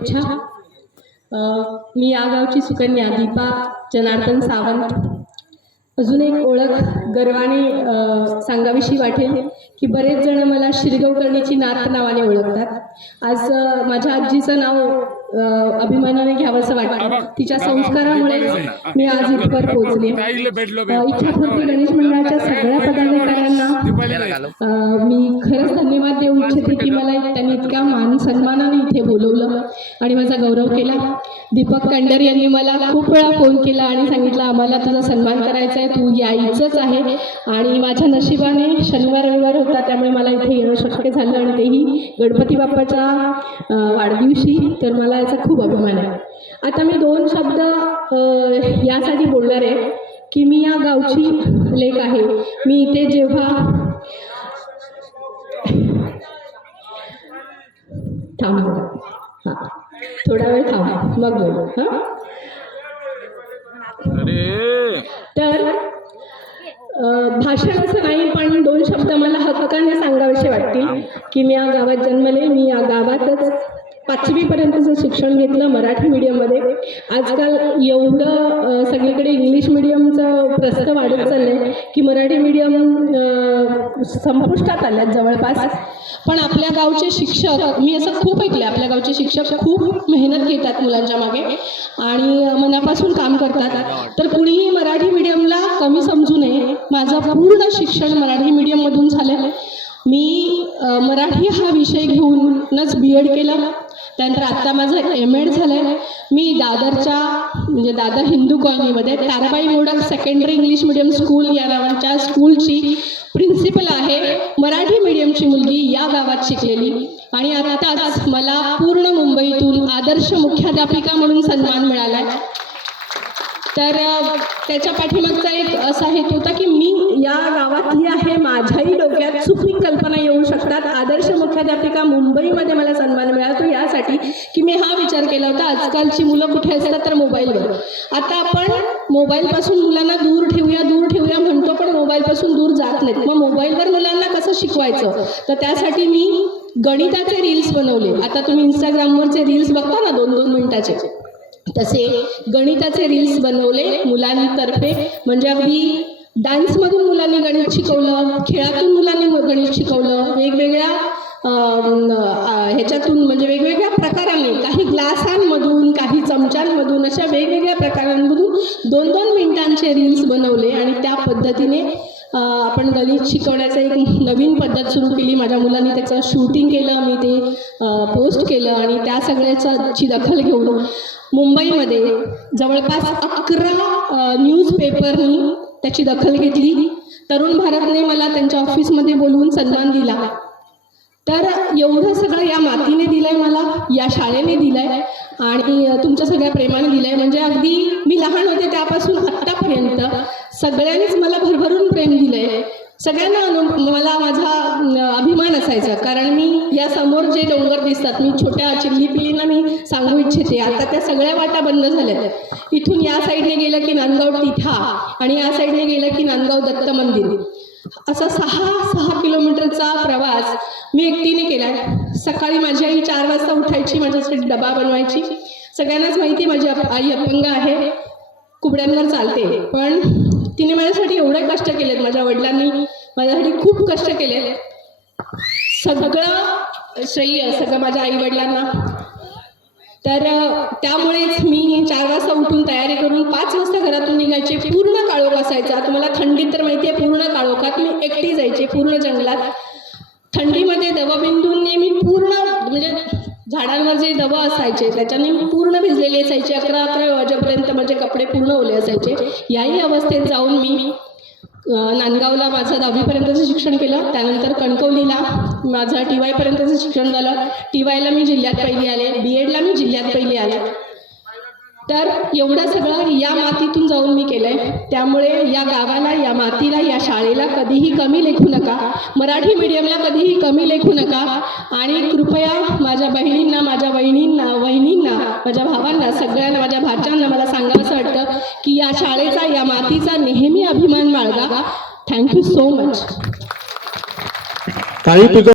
इच्छा मी या गावची सुकन्या दीपा जनार्दन सावंत. अजून एक ओळख गर्वाने अ, सांगावीशी वाटेल की बरेच जण मला शिरगवकर्णीची नात नावाने ओळखतात. आज माझ्या आजीचं नाव अभिमानाने घ्यावंसं वाटतं तिच्या संस्कारामुळे मी आज इथवर पोहोचले इच्छापूर्ती गणेश मंडळाच्या सगळ्या पदाधिकाऱ्यांना मी खरंच धन्यवाद देऊ इच्छिते की मला त्यांनी इतक्या मान सन्मानाने इथे बोलवलं आणि माझा गौरव केला दीपक कंडर यांनी मला खूप वेळा फोन केला आणि सांगितलं आम्हाला तुझा सन्मान करायचा आहे तू यायचंच आहे. आणि माझ्या नशिबाने शनिवार रविवार होता त्यामुळे मला इथे येणं शक्य झालं आणि तेही गणपती बाप्पाच्या वाढदिवशी. तर मला याचा खूप अभिमान आहे. आता मी दोन शब्द यासाठी बोलणार आहे की मी या गावची लेख आहे. मी इथे जेव्हा थांब थोडा वेळ थांब. मग बोलू. हां? अरे! तर भाषण असं नाही पण दोन शब्द मला हक्काने सांगावेसे वाटतील की मी या गावात जन्मले मी या गावातच पाचवीपर्यंतचं शिक्षण घेतलं मराठी मीडियममध्ये. आजकाल एवढं सगळीकडे इंग्लिश मिडियमचं प्रस्त वाढत चाललं आहे की मराठी मीडियम संपुष्टात आल्यात जवळपास. पण आपल्या गावचे शिक्षक मी असं खूप ऐकलं आपल्या गावचे शिक्षक खूप मेहनत घेतात मुलांच्या मागे आणि मनापासून काम करतात. तर कुणीही मराठी मीडियमला कमी समजू नये. माझं पूर्ण शिक्षण मराठी मीडियममधून आहे मी मराठी हा विषय घेऊनच बी एड केलं. त्यानंतर आत्ता माझं एम एड झालं आहे मी दादरच्या म्हणजे दादर हिंदू कॉलनीमध्ये Tarabai Modak secondary English medium school या नावाच्या स्कूलची प्रिन्सिपल आहे. मराठी मीडियमची मुलगी या गावात शिकलेली. आणि आताच मला पूर्ण मुंबईतून आदर्श मुख्याध्यापिका म्हणून सन्मान मिळाला आहे तर त्याच्या पाठीमागचा एक असा हेतू होता की मी या गावातली आहे. माझ्याही डोक्यात चुकी येऊ शकतात. आदर्श मुख्याध्यापिका मुंबईमध्ये मला सन्मान मिळाला. तो यासाठी की मी हा विचार केला होता आजकालची मुलं कुठे असतात तर मोबाईलवर. आता आपण मोबाईलपासून मुलांना दूर ठेवूया दूर ठेवूया म्हणतो पण मोबाईलपासून दूर जात नाहीत. मग मोबाईलवर मुलांना कसं शिकवायचं? तर त्यासाठी मी गणिताचे रील्स बनवले. आता तुम्ही इंस्टाग्रामवरचे रील्स बघता ना दोन दोन मिनिटाचे? तसे गणिताचे रील्स बनवले मुलांतर्फे. म्हणजे अगदी डान्समधून मुलांनी गणित शिकवलं खेळातून मुलांनी गणित शिकवलं. वेगवेगळ्या ह्याच्यातून म्हणजे वेगवेगळ्या प्रकाराने काही ग्लासांमधून काही चमच्यांमधून अशा वेगवेगळ्या प्रकारांमधून दोन दोन मिनिटांचे रील्स बनवले आणि त्या पद्धतीने आपण गणित शिकवण्याचं एक नवीन पद्धत सुरू केली. माझ्या मुलांनी त्याचं शूटिंग केलं मी ते पोस्ट केलं आणि त्या सगळ्याची दखल घेऊन मुंबईमध्ये जवळपास अकरा न्यूजपेपरनी त्याची दखल घेतली. तरुण भारतने मला त्यांच्या ऑफिसमध्ये बोलवून सन्मान दिला. तर एवढं सगळं या मातीने दिलंय मला या शाळेने दिलंय आणि तुमच्या सगळ्या प्रेमाने दिलंय. म्हणजे अगदी मी लहान होते त्यापासून आत्तापर्यंत सगळ्यांनीच मला भरभरून प्रेम दिलंय. सगळ्यांना अनु मला माझा अभिमान असायचा. कारण मी या समोर जे डोंगर दिसतात मी छोट्या चिल्ली पिल्लींना मी सांगू इच्छिते. आता त्या सगळ्या वाटा बंद झाल्यात. इथून या साईडने गेलं की नांदगाव तिठा आणि या साईडने गेलं की नांदगाव दत्त मंदिर. असा सहा सहा किलोमीटरचा प्रवास मी एकटीने केला. सकाळी माझी आई चार वाजता उठायची माझ्यासाठी डबा बनवायची. सगळ्यांनाच माहिती माझी आई अपंग आहे. कुबड्यांवर चालते. पण तिने माझ्यासाठी एवढे कष्ट केलेत माझ्या वडिलांनी माझ्यासाठी खूप कष्ट केले सगळं श्रेय सगळं माझ्या आई वडिलांना तर त्यामुळेच मी चार वाजता उठून तयारी करून पाच वाजता घरातून निघायचे. पूर्ण काळोख असायचा. तुम्हाला थंडीत तर माहिती आहे पूर्ण काळोखात मी एकटी जायचे पूर्ण जंगलात. थंडीमध्ये दवबिंदूंनी मी पूर्ण म्हणजे झाडांवर जे दव असायचे त्याच्याने पूर्ण भिजलेले असायचे अकरा अकरा वाजेपर्यंत माझे कपडे पूर्ण ओले असायचे. याही अवस्थेत जाऊन मी नांदगावला माझं दहावीपर्यंतचं शिक्षण केलं. त्यानंतर कणकवलीला माझं टी वायपर्यंतचं शिक्षण झालं. टी वायला मी जिल्ह्यात पहिली आले. बी एडला मी जिल्ह्यात पहिली आले. तर एवढं सगळं या मातीतून जाऊन मी केलंय. त्यामुळे या गावाला या मातीला या शाळेला कधीही कमी लेखू नका. मराठी मीडियमला कधीही कमी लेखू नका. आणि कृपया माझ्या बहिणींना माझ्या बहिणींना वहिनींना माझ्या भावांना सगळ्यांना माझ्या भाच्यांना मला सांगावंसं वाटतं की या शाळेचा या मातीचा नेहमी अभिमान बाळगा. Thank you so much